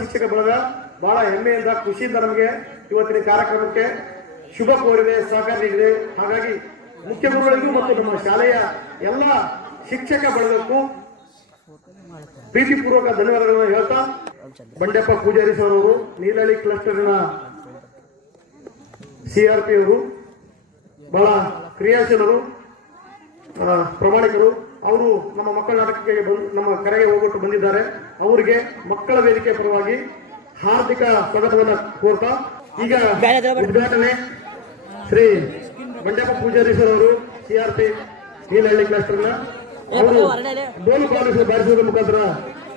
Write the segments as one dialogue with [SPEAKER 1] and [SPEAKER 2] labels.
[SPEAKER 1] ಶಿಕ್ಷಕ ಬಳಗ ಬಹಳ ಹೆಮ್ಮೆಯಿಂದ ಖುಷಿಯಿಂದ ನಮಗೆ ಇವತ್ತಿನ ಕಾರ್ಯಕ್ರಮಕ್ಕೆ ಶುಭ ಕೋರಿದೆ, ಸಹಕಾರ ನೀಡಿದೆ ಹಾಗಾಗಿ ಮುಖ್ಯ ಗುರುಗಳಿಗೂ ಮತ್ತು ನಮ್ಮ ಶಾಲೆಯ ಎಲ್ಲ ಶಿಕ್ಷಕ ಬಳಗಕ್ಕೂ ಪ್ರೀತಿಪೂರ್ವಕ ಧನ್ಯವಾದಗಳನ್ನು ಹೇಳ್ತಾ ಬಂಡೆಪ್ಪ ಪೂಜಾರಿ ಸರ್ ಅವರು ನೀಲಹಳ್ಳಿ ಕ್ಲಸ್ಟರ್ನ ಸಿಆರ್ಪಿ ಅವರು, ಬಹಳ ಕ್ರಿಯಾಶೀಲರು ಪ್ರಾಮಾಣಿಕರು. ಅವರು ನಮ್ಮ ಮಕ್ಕಳ ನಾಟಕಕ್ಕೆ ಬಂದು ನಮ್ಮ ಕರೆಗೆ ಹೋಗ್ಬಿಟ್ಟು ಬಂದಿದ್ದಾರೆ. ಅವರಿಗೆ ಮಕ್ಕಳ ವೇದಿಕೆ ಪರವಾಗಿ ಹಾರ್ದಿಕ ಸ್ವಾಗತವನ್ನ ಕೋರ್ತಾ ಈಗ ಉದ್ಘಾಟನೆ ಶ್ರೀ ಬಂಡೆಪ್ಪ ಪೂಜಾರಿ ಸರ್ ಅವರು ಸಿಆರ್ಪಿ ನೀಲಹಳ್ಳಿ ಕ್ಲಸ್ಟರ್ನ ಅವರು ಬೋಲು ಬಾರಿಸುವ ಬಾರಿಸುವುದರ ಮುಖಾಂತರ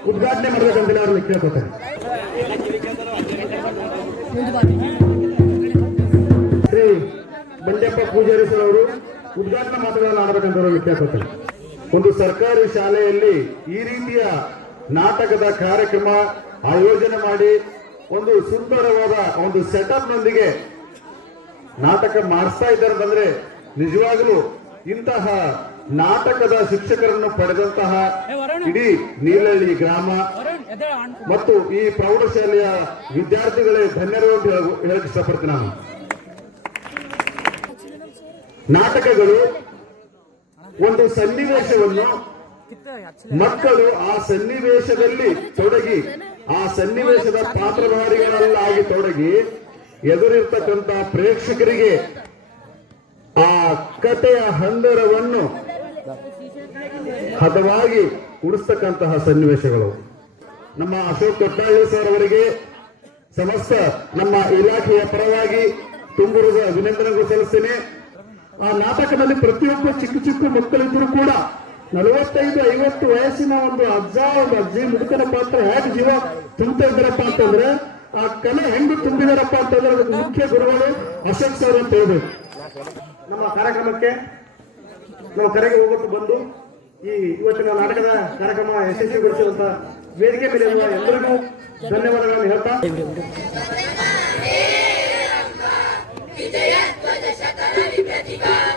[SPEAKER 1] ಉದ್ಘಾಟನೆ ಮಾಡಬೇಕಂತ ಅವ್ರನ್ನ ಕೇಳ್ಕೊತಾರೆ ಶ್ರೀ ಬಂಡೆಪ್ಪ ಪೂಜಾರಿ ಸರ್ ಅವರು ಉದ್ಘಾಟನಾ ಮಾತುಗಳನ್ನು ಆಡಬೇಕಂತ ಅವ್ರನ್ನ ಕೇಳ್ಕೊತಾರೆ ಒಂದು ಸರ್ಕಾರಿ ಶಾಲೆಯಲ್ಲಿ ಈ ರೀತಿಯ ನಾಟಕದ ಕಾರ್ಯಕ್ರಮ ಆಯೋಜನೆ ಮಾಡಿ ಒಂದು ಸುಂದರವಾದ ಒಂದು ಸೆಟಪ್ ನೊಂದಿಗೆ ನಾಟಕ ಮಾಡಿಸ್ತಾ ಇದ್ದಾರೆ ಅಂತಂದ್ರೆ ನಿಜವಾಗಲೂ ಇಂತಹ ನಾಟಕದ ಶಿಕ್ಷಕರನ್ನು ಪಡೆದಂತಹ ಇಡೀ ನೀಲಹಳ್ಳಿ ಗ್ರಾಮ ಮತ್ತು ಈ ಪ್ರೌಢಶಾಲೆಯ ವಿದ್ಯಾರ್ಥಿಗಳೇ ಧನ್ಯರು ಅಂತ ಹೇಳ- ಹೇಳಕ್ ಇಷ್ಟಪಡ್ತೀನಿ ನಾನು. ನಾಟಕಗಳು ಒಂದು ಸನ್ನಿವೇಶವನ್ನು ಮಕ್ಕಳು ಆ ಸನ್ನಿವೇಶದಲ್ಲಿ ತೊಡಗಿ, ಆ ಸನ್ನಿವೇಶದ ಪಾತ್ರಧಾರಿಗಳಲ್ಲಾಗಿ ತೊಡಗಿ ಎದುರಿರ್ತಕ್ಕಂತಹ ಪ್ರೇಕ್ಷಕರಿಗೆ ಆ ಕಥೆಯ ಹಂದರವನ್ನು ಹದವಾಗಿ ಉಡಿಸ್ತಕ್ಕಂತಹ ಸನ್ನಿವೇಶಗಳು. ನಮ್ಮ ಅಶೋಕ್ ಕೊಟ್ಟಾಳಿ ಸರ್ ಅವರಿಗೆ ಸಮಸ್ತ ನಮ್ಮ ಇಲಾಖೆಯ ಪರವಾಗಿ ತುಂಬುರದ ಅಭಿನಂದನೆಗಳು ಸಲ್ಲಿಸ್ತೇನೆ. ಆ ನಾಟಕದಲ್ಲಿ ಪ್ರತಿಯೊಬ್ಬ ಚಿಕ್ಕ ಚಿಕ್ಕ ಮಕ್ಕಳಿದ್ರು ಕೂಡ ನಲವತ್ತೈದು, ಐವತ್ತು ವಯಸ್ಸಿನ ಒಂದು ಅಜ್ಜ, ಒಂದು ಅಜ್ಜಿ ಮುದುಕನ ಪಾತ್ರ ಹೇಗೆ ಜೀವ ತುಂಬ್ತಾ ಇದ್ದಾರಪ್ಪ ಅಂತಂದ್ರೆ, ಆ ಕಲೆ ಹೆಂಗ್ ತುಂಬಿದಾರಪ್ಪ ಅಂತಂದ್ರೆ ಅದಕ್ಕೆ ಮುಖ್ಯ ಗುರುಗಳು ಅಶೋಕ್ ಸರ್ ಅಂತ ಹೇಳ್ಬೇಕು. ನಮ್ಮ ಕಾರ್ಯಕ್ರಮಕ್ಕೆ ನಾವು ಕರೆಗೆ ಹೋಗೋದು ಬಂದು ಈ ಇವತ್ತಿನ ನಾಟಕದ ಕಾರ್ಯಕ್ರಮ ಯಶಸ್ವಿಗೊಳಿಸಿದಂತ ವೇದಿಕೆ ಮೇಲೆ ಎಲ್ಲರಿಗೂ ಧನ್ಯವಾದಗಳನ್ನು ಹೇಳ್ತಾ Mexicano.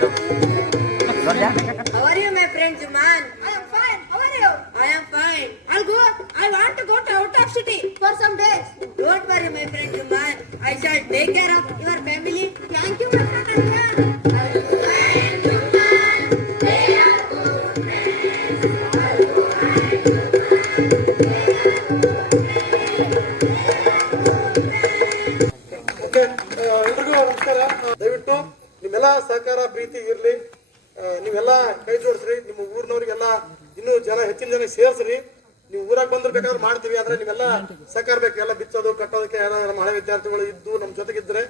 [SPEAKER 1] ಸೇರ್ಸ್ರಿ. ನೀವು ಊರಾಗ ಬಂದ್ರೆ ಬೇಕಾದ್ರೆ ಮಾಡ್ತೀವಿ, ಆದ್ರೆ ನೀವೆಲ್ಲ ಸಹಕಾರ ಬೇಕು. ಎಲ್ಲ ಬಿಚ್ಚೋದು, ಕಟ್ಟೋದಕ್ಕೆ ಯಾರು ಹಳೆ ವಿದ್ಯಾರ್ಥಿಗಳು ಇದ್ದು ನಮ್ಮ ಜೊತೆಗಿದ್ರೆ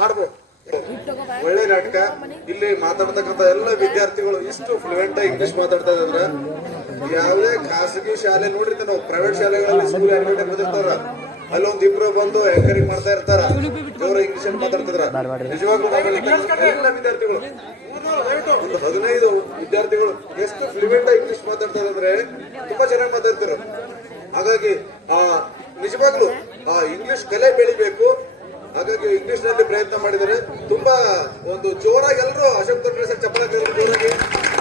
[SPEAKER 1] ಮಾಡ್ಬೋದು.
[SPEAKER 2] ಒಳ್ಳೆ ನಾಟಕ. ಇಲ್ಲಿ ಮಾತಾಡ್ತಕ್ಕಂತ ಎಲ್ಲ ವಿದ್ಯಾರ್ಥಿಗಳು ಇಷ್ಟು ಫ್ಲೂಯೆಂಟ್ ಆಗಿ ಇಂಗ್ಲಿಷ್ ಮಾತಾಡ್ತಾ ಇದ್ರೆ ಯಾವುದೇ ಖಾಸಗಿ ಶಾಲೆ ನೋಡಿರ್ತೀವಿ ನಾವು ಪ್ರೈವೇಟ್ ಶಾಲೆಗಳಲ್ಲಿ ಸ್ಕೂಲ್ ಆಕ್ಟಿವಿಟಿ ಬಂದಿರ್ತಾರ ಅಲ್ಲೊಂದ್ ಇಬ್ರು ಬಂದು ಎಂಕರೇಜ್ ಮಾಡ್ತಾ ಇರ್ತಾರ. ಅವ್ರು ಇಂಗ್ಲಿಷ್ ಮಾತಾಡ್ತಿದ್ರ. ನಿಜವಾಗ್ಲೂ ಎಲ್ಲ ವಿದ್ಯಾರ್ಥಿಗಳು. ಒಂದು ಹದಿನೈದು ವಿದ್ಯಾರ್ಥಿಗಳು ಎಷ್ಟು ಫ್ಲೂಯೆಂಟ್ ಇಂಗ್ಲಿಷ್ ಮಾತಾಡ್ತಾರೆ ಅಂದ್ರೆ ತುಂಬಾ ಚೆನ್ನಾಗಿ ಮಾತಾಡ್ತಾರೆ. ಹಾಗಾಗಿ, ಆ, ನಿಜವಾಗ್ಲು, ಆ ಇಂಗ್ಲಿಷ್ ಕಲೆ ಬೆಳಿಬೇಕು. ಹಾಗಾಗಿ ಇಂಗ್ಲಿಷ್ನಲ್ಲಿ ಪ್ರಯತ್ನ ಮಾಡಿದರೆ ತುಂಬಾ ಒಂದು ಜೋರಾಗಿ ಎಲ್ಲರೂ ಅಶೋಕ್ ಚಪ್ಪಲ ಜೋರಾಗಿ